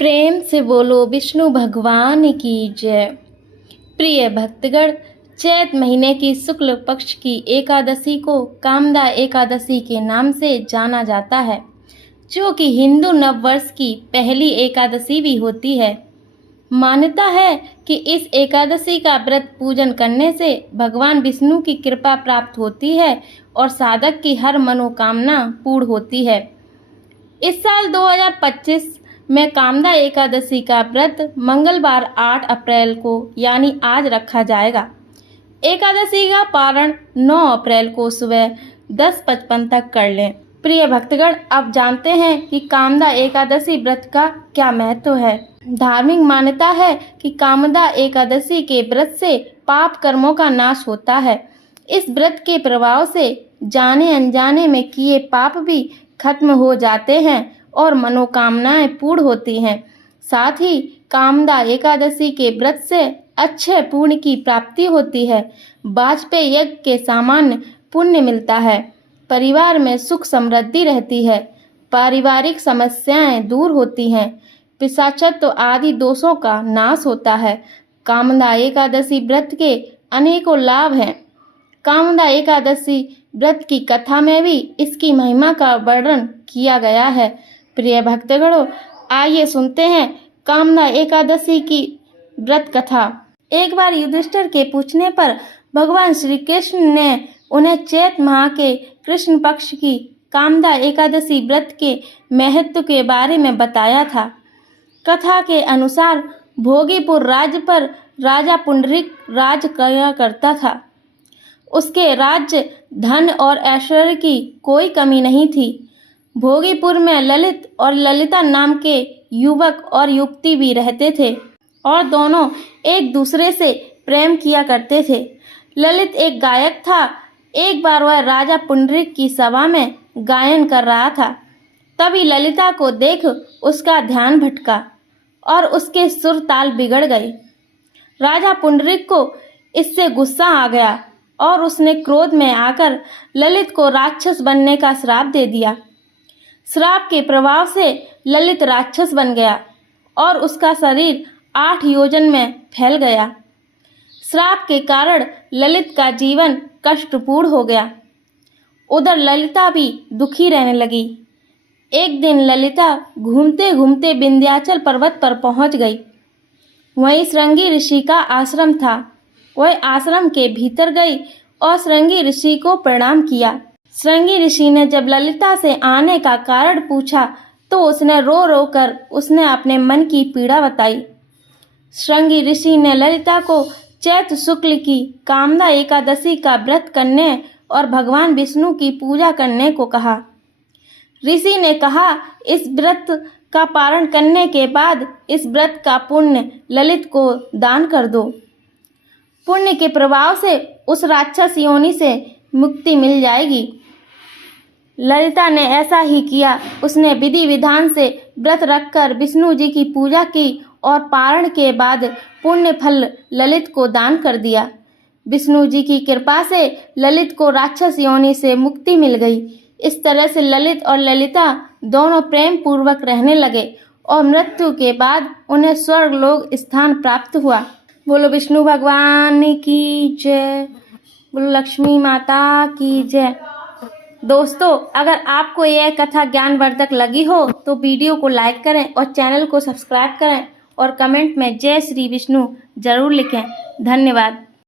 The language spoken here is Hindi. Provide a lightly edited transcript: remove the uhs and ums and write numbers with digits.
प्रेम से बोलो विष्णु भगवान की जय। प्रिय भक्तगण, चैत महीने की शुक्ल पक्ष की एकादशी को कामदा एकादशी के नाम से जाना जाता है, जो कि हिंदू नववर्ष की पहली एकादशी भी होती है। मान्यता है कि इस एकादशी का व्रत पूजन करने से भगवान विष्णु की कृपा प्राप्त होती है और साधक की हर मनोकामना पूर्ण होती है। इस साल 2025 में कामदा एकादशी का व्रत मंगलवार 8 अप्रैल को यानी आज रखा जाएगा। एकादशी का पारण 9 अप्रैल को सुबह 10:55 तक कर लें। प्रिय भक्तगण, अब जानते हैं कि कामदा एकादशी व्रत का क्या महत्व है। धार्मिक मान्यता है कि कामदा एकादशी के व्रत से पाप कर्मों का नाश होता है। इस व्रत के प्रभाव से जाने अनजाने में किए पाप भी खत्म हो जाते हैं और मनोकामनाएं पूर्ण होती हैं। साथ ही कामदा एकादशी के व्रत से अच्छे पुण्य की प्राप्ति होती है। वाजपेयी यज्ञ के सामान्य पुण्य मिलता है। परिवार में सुख समृद्धि रहती है। पारिवारिक समस्याएं दूर होती हैं। पिशाचत्व आदि दोषों का नाश होता है। कामदा एकादशी व्रत के अनेकों लाभ हैं। कामदा एकादशी व्रत की कथा में भी इसकी महिमा का वर्णन किया गया है। प्रिय भक्तगणों, आइए सुनते हैं कामदा एकादशी की व्रत कथा। एक बार युधिष्ठिर के पूछने पर भगवान श्री कृष्ण ने उन्हें चैत माह के कृष्ण पक्ष की कामदा एकादशी व्रत के महत्व के बारे में बताया था। कथा के अनुसार भोगीपुर राज्य पर राजा पुंडरीक राज किया करता था। उसके राज्य धन और ऐश्वर्य की कोई कमी नहीं थी। भोगीपुर में ललित और ललिता नाम के युवक और युवती भी रहते थे और दोनों एक दूसरे से प्रेम किया करते थे। ललित एक गायक था। एक बार वह राजा पुंडरीक की सभा में गायन कर रहा था। तभी ललिता को देख उसका ध्यान भटका और उसके सुर ताल बिगड़ गए। राजा पुंडरीक को इससे गुस्सा आ गया और उसने क्रोध में आकर ललित को राक्षस बनने का श्राप दे दिया। श्राप के प्रभाव से ललित राक्षस बन गया और उसका शरीर 8 योजन में फैल गया। श्राप के कारण ललित का जीवन कष्टपूर्ण हो गया। उधर ललिता भी दुखी रहने लगी। एक दिन ललिता घूमते घूमते विंध्याचल पर्वत पर पहुंच गई। वहीं श्रृंगी ऋषि का आश्रम था। वह आश्रम के भीतर गई और श्रृंगी ऋषि को प्रणाम किया। श्रृंगी ऋषि ने जब ललिता से आने का कारण पूछा तो उसने रो रो कर उसने अपने मन की पीड़ा बताई। श्रृंगी ऋषि ने ललिता को चैत शुक्ल की कामदा एकादशी का व्रत करने और भगवान विष्णु की पूजा करने को कहा। ऋषि ने कहा, इस व्रत का पारण करने के बाद इस व्रत का पुण्य ललित को दान कर दो। पुण्य के प्रभाव से उस राक्षस योनि से मुक्ति मिल जाएगी। ललिता ने ऐसा ही किया। उसने विधि विधान से व्रत रखकर विष्णु जी की पूजा की और पारण के बाद पुण्य फल ललित को दान कर दिया। विष्णु जी की कृपा से ललित को राक्षस योनि से मुक्ति मिल गई। इस तरह से ललित और ललिता दोनों प्रेम पूर्वक रहने लगे और मृत्यु के बाद उन्हें स्वर्ग लोक स्थान प्राप्त हुआ। बोलो विष्णु भगवान की जय। बोलो लक्ष्मी माता की जय। दोस्तों, अगर आपको यह कथा ज्ञानवर्धक लगी हो तो वीडियो को लाइक करें और चैनल को सब्सक्राइब करें और कमेंट में जय श्री विष्णु जरूर लिखें। धन्यवाद।